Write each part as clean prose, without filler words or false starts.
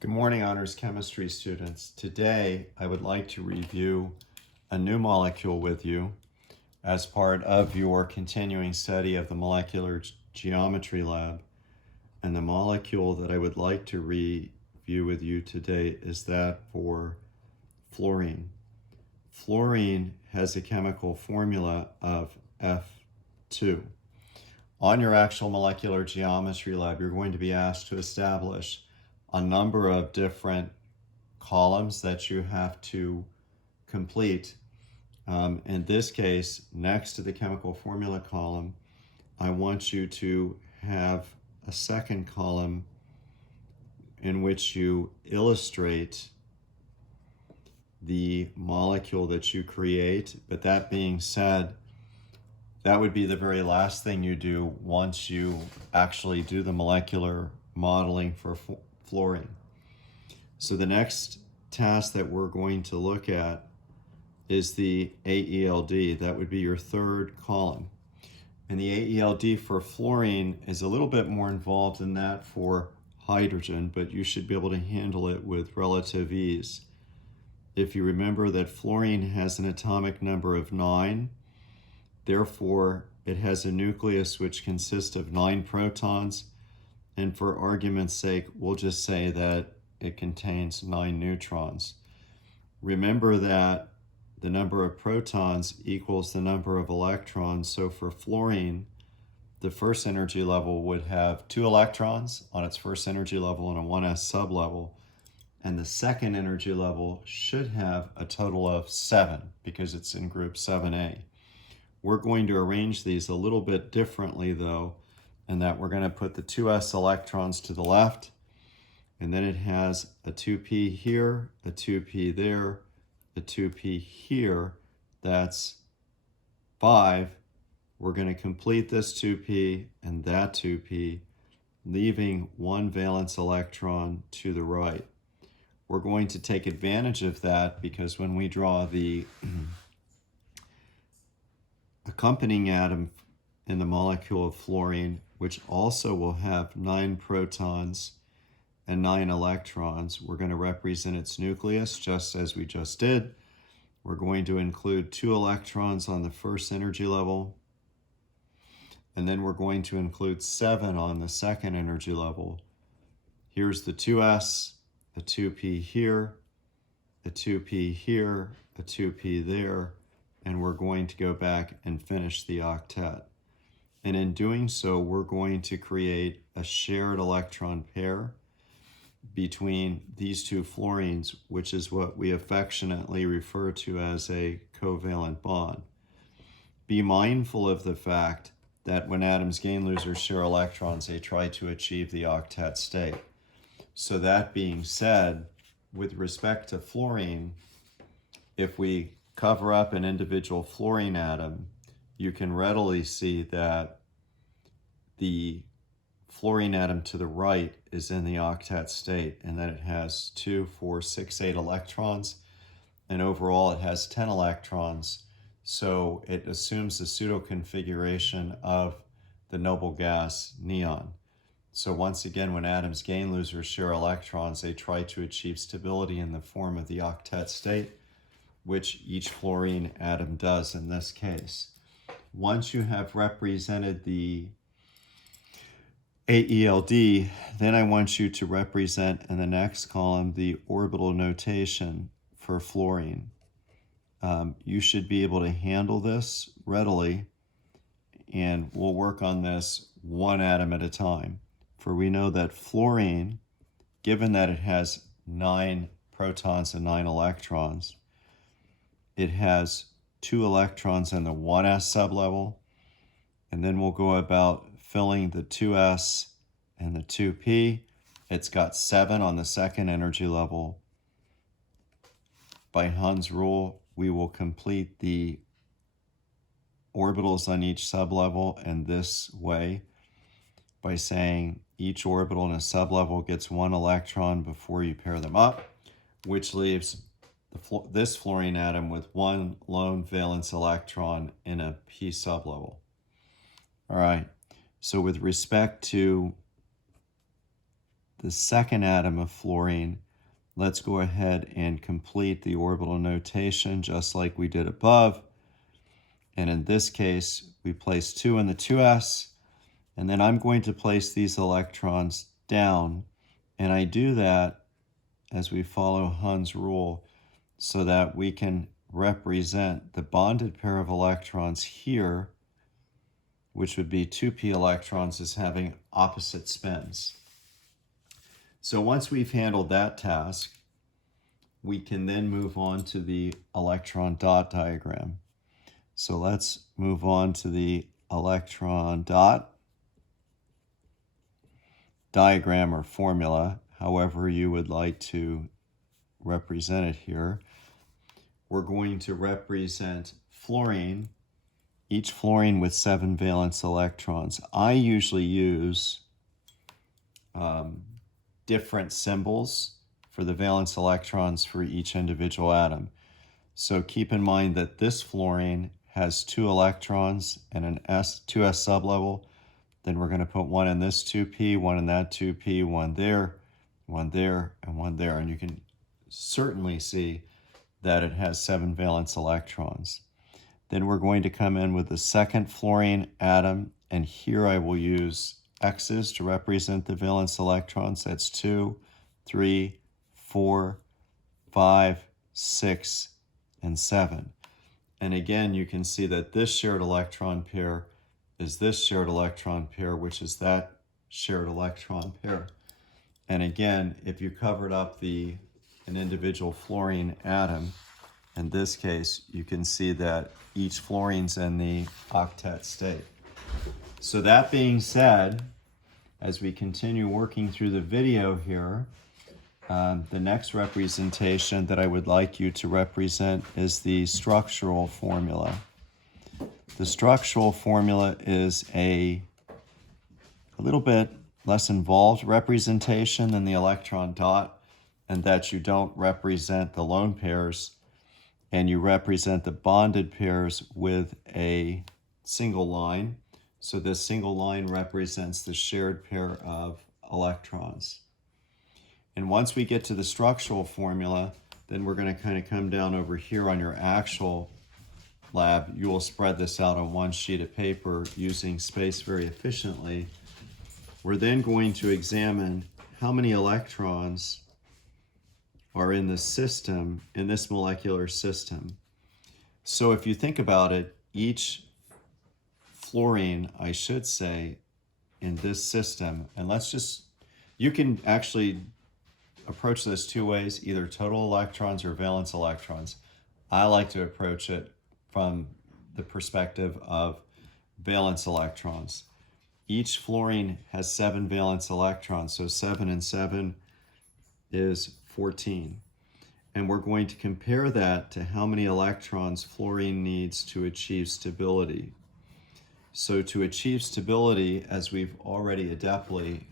Good morning, honors chemistry students. Today, I would like to review a new molecule with you as part of your continuing study of the molecular geometry lab. And the molecule that I would like to review with you today is that for fluorine. Fluorine has a chemical formula of F2. On your actual molecular geometry lab, you're going to be asked to establish a number of different columns that you have to complete. In this case, next to the chemical formula column, I want you to have a second column in which you illustrate the molecule that you create. But that being said, that would be the very last thing you do once you actually do the molecular modeling for fluorine. So the next task that we're going to look at is the AELD. That would be your third column. And the AELD for fluorine is a little bit more involved than that for hydrogen, but you should be able to handle it with relative ease. If you remember that fluorine has an atomic number of 9, therefore it has a nucleus which consists of 9 protons, and for argument's sake, we'll just say that it contains 9 neutrons. Remember that the number of protons equals the number of electrons. So for fluorine, the first energy level would have 2 electrons on its first energy level and a 1s sublevel. And the second energy level should have a total of 7 because it's in group 7A. We're going to arrange these a little bit differently though, in that we're going to put the 2s electrons to the left, and then it has a 2p here, a 2p there, a 2p here. That's 5. We're going to complete this 2p and that 2p, leaving 1 valence electron to the right. We're going to take advantage of that because when we draw the accompanying atom in the molecule of fluorine, which also will have 9 protons and 9 electrons, we're going to represent its nucleus just as we just did. We're going to include 2 electrons on the first energy level, and then we're going to include 7 on the second energy level. Here's the 2s, a 2p here, a 2p here, a 2p there, and we're going to go back and finish the octet. And in doing so, we're going to create a shared electron pair between these two fluorines, which is what we affectionately refer to as a covalent bond. Be mindful of the fact that when atoms gain, lose, or share electrons, they try to achieve the octet state. So that being said, with respect to fluorine, if we cover up an individual fluorine atom, you can readily see that the fluorine atom to the right is in the octet state, and that it has 2, 4, 6, 8 electrons, and overall it has 10 electrons. So it assumes the pseudo configuration of the noble gas neon. So once again, when atoms gain, lose, or share electrons, they try to achieve stability in the form of the octet state, which each fluorine atom does in this case. Once you have represented the AELD, then I want you to represent in the next column the orbital notation for fluorine. You should be able to handle this readily, and we'll work on this one atom at a time. For we know that fluorine, given that it has 9 protons and 9 electrons, it has 2 electrons in the 1s sublevel, and then we'll go about filling the 2s and the 2p. It's got 7 on the second energy level. By Hund's rule, we will complete the orbitals on each sublevel in this way by saying each orbital in a sublevel gets 1 electron before you pair them up, which leaves this fluorine atom with 1 lone valence electron in a p sublevel. All right, so with respect to the second atom of fluorine, let's go ahead and complete the orbital notation just like we did above. And in this case, we place 2 in the 2s, and then I'm going to place these electrons down. And I do that as we follow Hund's rule so that we can represent the bonded pair of electrons here, which would be 2p electrons, as having opposite spins. So once we've handled that task, we can then move on to the electron-dot diagram. So let's move on to the electron-dot diagram or formula, however you would like to represent it here. We're going to represent fluorine, each fluorine with 7 valence electrons. I usually use different symbols for the valence electrons for each individual atom. So keep in mind that this fluorine has 2 electrons and an 2s sublevel. Then we're going to put 1 in this 2p, 1 in that 2p, 1 there, 1 there, and 1 there. And you can certainly see that it has 7 valence electrons. Then we're going to come in with the second fluorine atom, and here I will use X's to represent the valence electrons. That's 2, 3, 4, 5, 6, and 7. And again, you can see that this shared electron pair is this shared electron pair, which is that shared electron pair. And again, if you covered up an individual fluorine atom, in this case, you can see that each fluorine's in the octet state. So that being said, as we continue working through the video here, the next representation that I would like you to represent is the structural formula. The structural formula is a little bit less involved representation than the electron dot, and that you don't represent the lone pairs, and you represent the bonded pairs with a single line. So this single line represents the shared pair of electrons. And once we get to the structural formula, then we're going to kind of come down over here on your actual lab. You will spread this out on one sheet of paper using space very efficiently. We're then going to examine how many electrons are in the system, in this molecular system. So if you think about it, each fluorine, I should say, in this system, and you can actually approach this 2 ways, either total electrons or valence electrons. I like to approach it from the perspective of valence electrons. Each fluorine has 7 valence electrons, so 7 and 7 is 14. And we're going to compare that to how many electrons fluorine needs to achieve stability. So to achieve stability, as we've already adeptly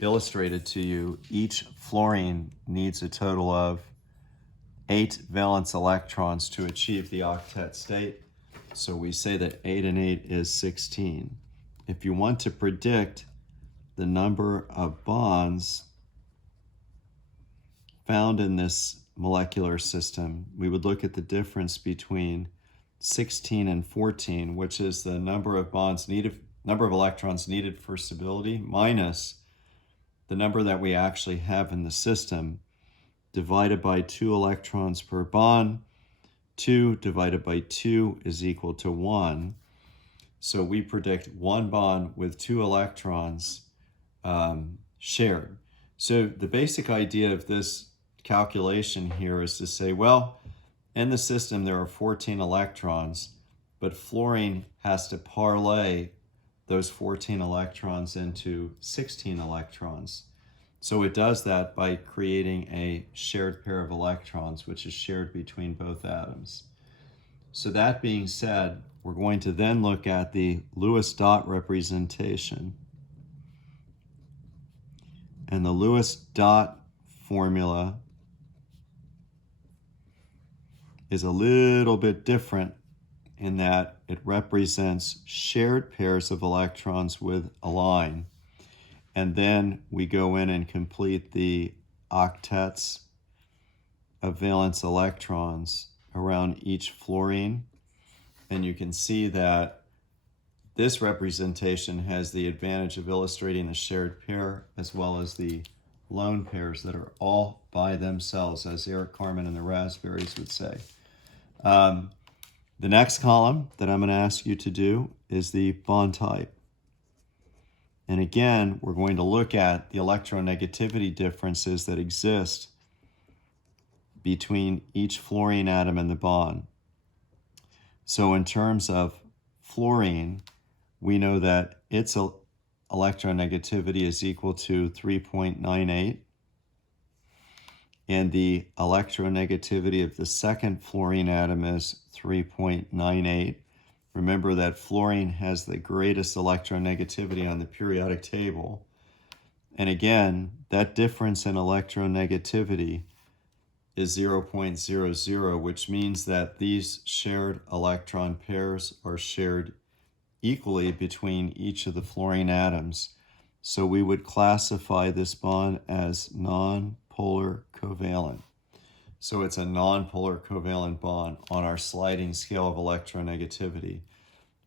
illustrated to you, each fluorine needs a total of 8 valence electrons to achieve the octet state. So we say that 8 and 8 is 16. If you want to predict the number of bonds found in this molecular system, we would look at the difference between 16 and 14, which is the number of electrons needed for stability minus the number that we actually have in the system, divided by 2 electrons per bond. 2 divided by 2 is equal to 1. So we predict 1 bond with 2 electrons shared. So the basic idea of this calculation here is to say, well, in the system there are 14 electrons, but fluorine has to parlay those 14 electrons into 16 electrons. So it does that by creating a shared pair of electrons, which is shared between both atoms. So that being said, we're going to then look at the Lewis dot representation. And the Lewis dot formula is a little bit different in that it represents shared pairs of electrons with a line. And then we go in and complete the octets of valence electrons around each fluorine. And you can see that this representation has the advantage of illustrating the shared pair as well as the lone pairs that are all by themselves, as Eric Carmen and the Raspberries would say. The next column that I'm going to ask you to do is the bond type. And again, we're going to look at the electronegativity differences that exist between each fluorine atom and the bond. So in terms of fluorine, we know that its electronegativity is equal to 3.98, and the electronegativity of the second fluorine atom is 3.98. Remember that fluorine has the greatest electronegativity on the periodic table. And again, that difference in electronegativity is 0.00, which means that these shared electron pairs are shared equally between each of the fluorine atoms. So we would classify this bond as nonpolar covalent. So it's a nonpolar covalent bond on our sliding scale of electronegativity,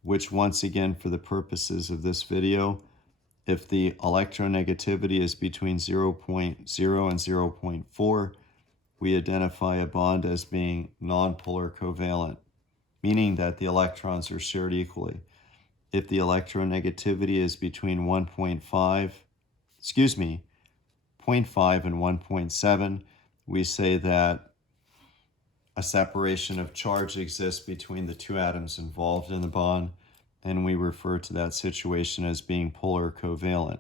which once again, for the purposes of this video, if the electronegativity is between 0.0 and 0.4, we identify a bond as being nonpolar covalent, meaning that the electrons are shared equally. If the electronegativity is between 0.5 and 1.7, we say that a separation of charge exists between the two atoms involved in the bond, and we refer to that situation as being polar covalent.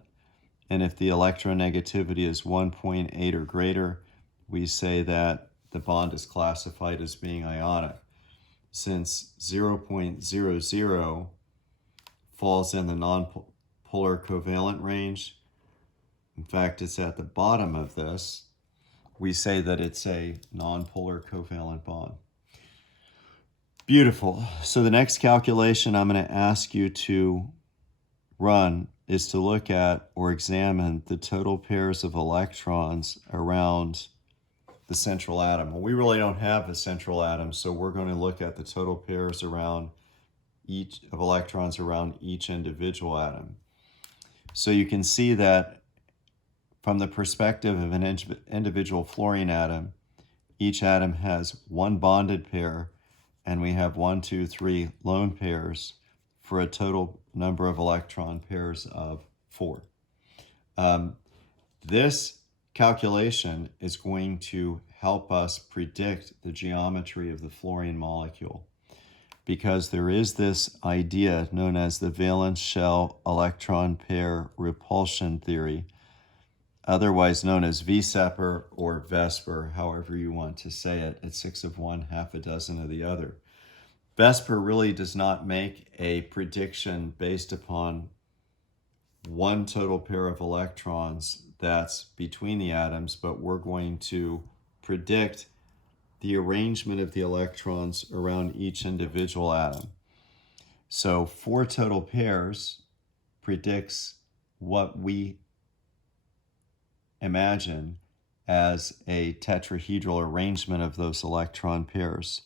And if the electronegativity is 1.8 or greater, we say that the bond is classified as being ionic. Since 0.00 falls in the nonpolar covalent range, in fact, it's at the bottom of this, we say that it's a nonpolar covalent bond. Beautiful. So the next calculation I'm going to ask you to run is to look at or examine the total pairs of electrons around the central atom. Well, we really don't have a central atom, so we're going to look at the total pairs around each of electrons around each individual atom. So you can see that from the perspective of an individual fluorine atom, each atom has one bonded pair, and we have 1, 2, 3 lone pairs for a total number of electron pairs of 4. This calculation is going to help us predict the geometry of the fluorine molecule, because there is this idea known as the valence shell electron pair repulsion theory, otherwise known as VSEPR or Vesper, however you want to say it, at 6 of one, half a dozen of the other. Vesper really does not make a prediction based upon one total pair of electrons that's between the atoms, but we're going to predict the arrangement of the electrons around each individual atom. So 4 total pairs predicts what we imagine as a tetrahedral arrangement of those electron pairs.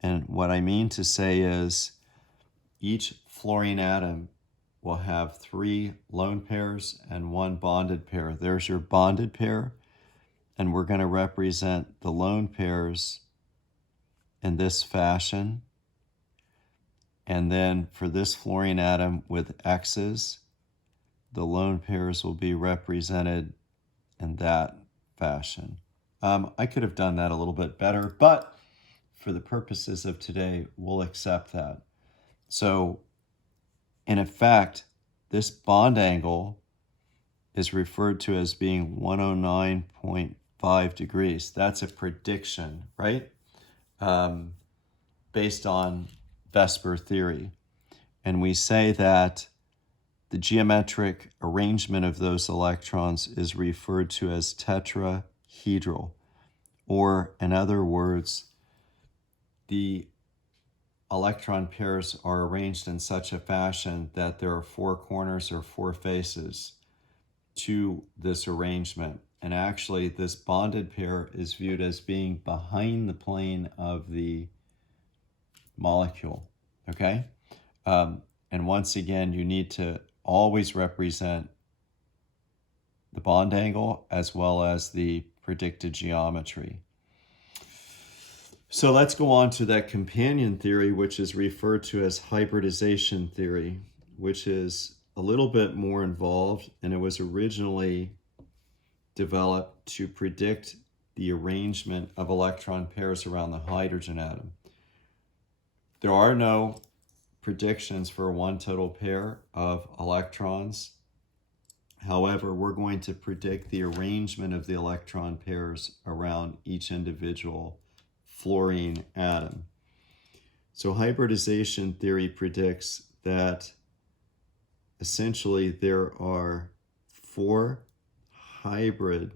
And what I mean to say is each fluorine atom will have 3 lone pairs and 1 bonded pair. There's your bonded pair, and we're going to represent the lone pairs in this fashion. And then for this fluorine atom with X's, the lone pairs will be represented in that fashion. I could have done that a little bit better, but for the purposes of today, we'll accept that. So in effect, this bond angle is referred to as being 109.5 degrees. That's a prediction, right? Based on Vesper theory. And we say that the geometric arrangement of those electrons is referred to as tetrahedral, or in other words, the electron pairs are arranged in such a fashion that there are 4 corners or 4 faces. to this arrangement. And actually, this bonded pair is viewed as being behind the plane of the molecule, okay? And once again, you need to always represent the bond angle as well as the predicted geometry. So let's go on to that companion theory, which is referred to as hybridization theory, which is a little bit more involved, and it was originally developed to predict the arrangement of electron pairs around the hydrogen atom. There are no predictions for one total pair of electrons. However, we're going to predict the arrangement of the electron pairs around each individual fluorine atom. So hybridization theory predicts that essentially there are 4 hybrid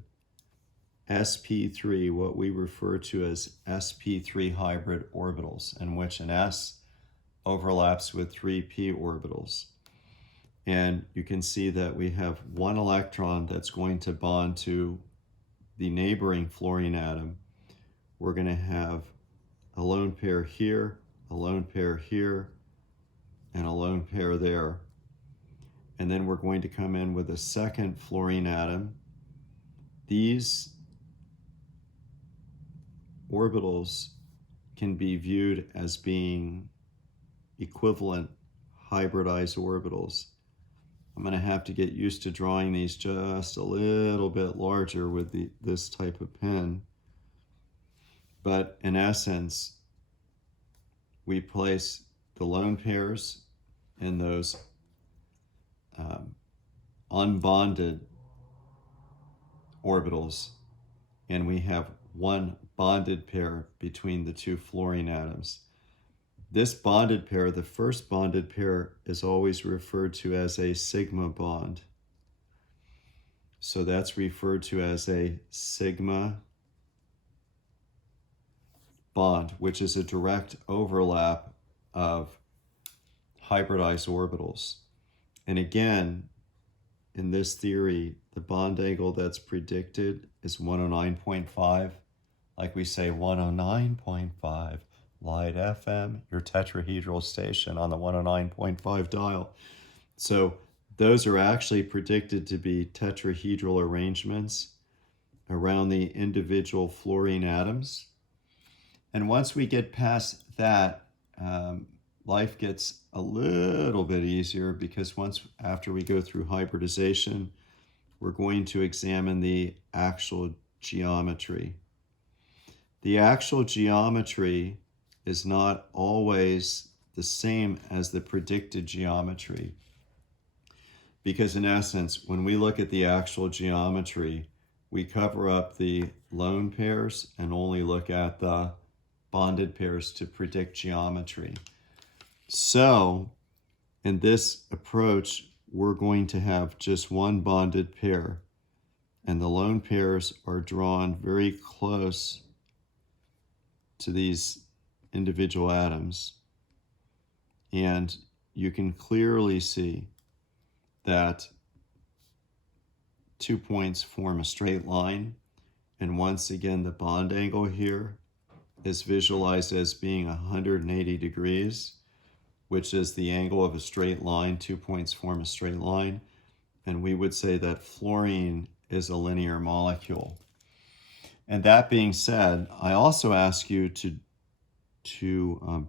sp3, what we refer to as sp3 hybrid orbitals, in which an s overlaps with 3 p orbitals. And you can see that we have one electron that's going to bond to the neighboring fluorine atom. We're going to have a lone pair here, a lone pair here, and a lone pair there. And then we're going to come in with a second fluorine atom. These orbitals can be viewed as being equivalent hybridized orbitals. I'm going to have to get used to drawing these just a little bit larger with this type of pen. But in essence, we place the lone pairs in those unbonded orbitals, and we have one bonded pair between the 2 fluorine atoms. This bonded pair, the first bonded pair, is always referred to as a sigma bond. So that's referred to as a sigma bond, which is a direct overlap of hybridized orbitals. And again, in this theory, the bond angle that's predicted is 109.5. Like we say, 109.5. Light FM, your tetrahedral station on the 109.5 dial. So those are actually predicted to be tetrahedral arrangements around the individual fluorine atoms. And once we get past that, life gets a little bit easier, because after we go through hybridization, we're going to examine the actual geometry. The actual geometry is not always the same as the predicted geometry, because in essence, when we look at the actual geometry, we cover up the lone pairs and only look at the bonded pairs to predict geometry. So in this approach, we're going to have just one bonded pair, and the lone pairs are drawn very close to these individual atoms. And you can clearly see that 2 points form a straight line. And once again, the bond angle here is visualized as being 180 degrees, which is the angle of a straight line. 2 points form a straight line. And we would say that fluorine is a linear molecule. And that being said, I also ask you to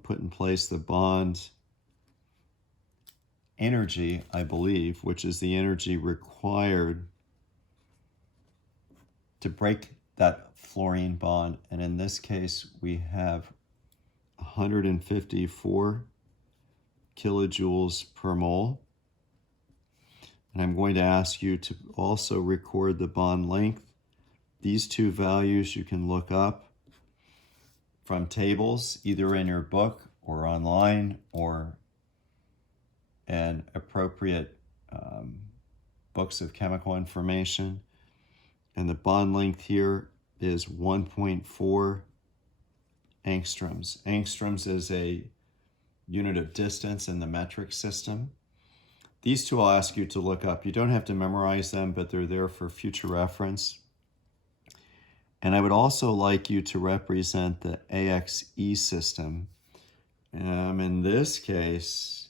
put in place the bond energy, I believe, which is the energy required to break that fluorine bond. And in this case, we have 154 kilojoules per mole. And I'm going to ask you to also record the bond length. These 2 values you can look up from tables, either in your book or online, or in appropriate books of chemical information. And the bond length here is 1.4 angstroms. Angstroms is a unit of distance in the metric system. These two I'll ask you to look up. You don't have to memorize them, but they're there for future reference. And I would also like you to represent the AXE system. In this case,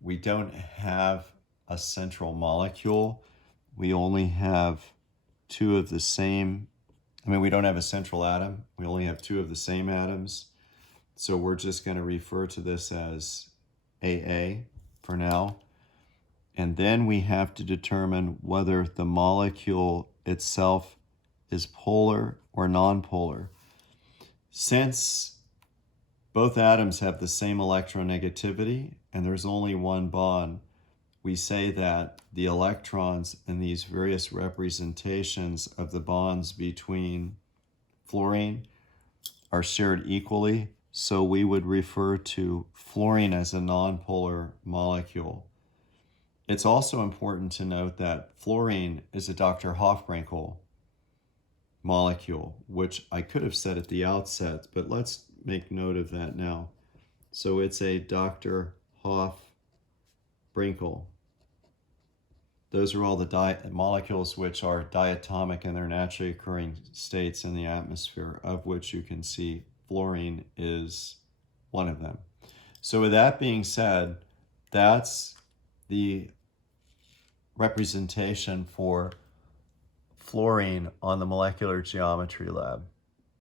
we don't have a central molecule. We only have two of the same, we don't have a central atom. We only have two of the same atoms. So we're just going to refer to this as AA for now. And then we have to determine whether the molecule itself is polar or nonpolar. Since both atoms have the same electronegativity and there's only one bond, we say that the electrons in these various representations of the bonds between fluorine are shared equally. So we would refer to fluorine as a nonpolar molecule. It's also important to note that fluorine is a Dr. Hofbrinkel molecule, which I could have said at the outset, but let's make note of that now. So it's a Dr. Hofbrinkel. Those are all the molecules which are diatomic in their naturally occurring states in the atmosphere, of which you can see fluorine is one of them. So with that being said, that's the representation for fluorine on the molecular geometry lab.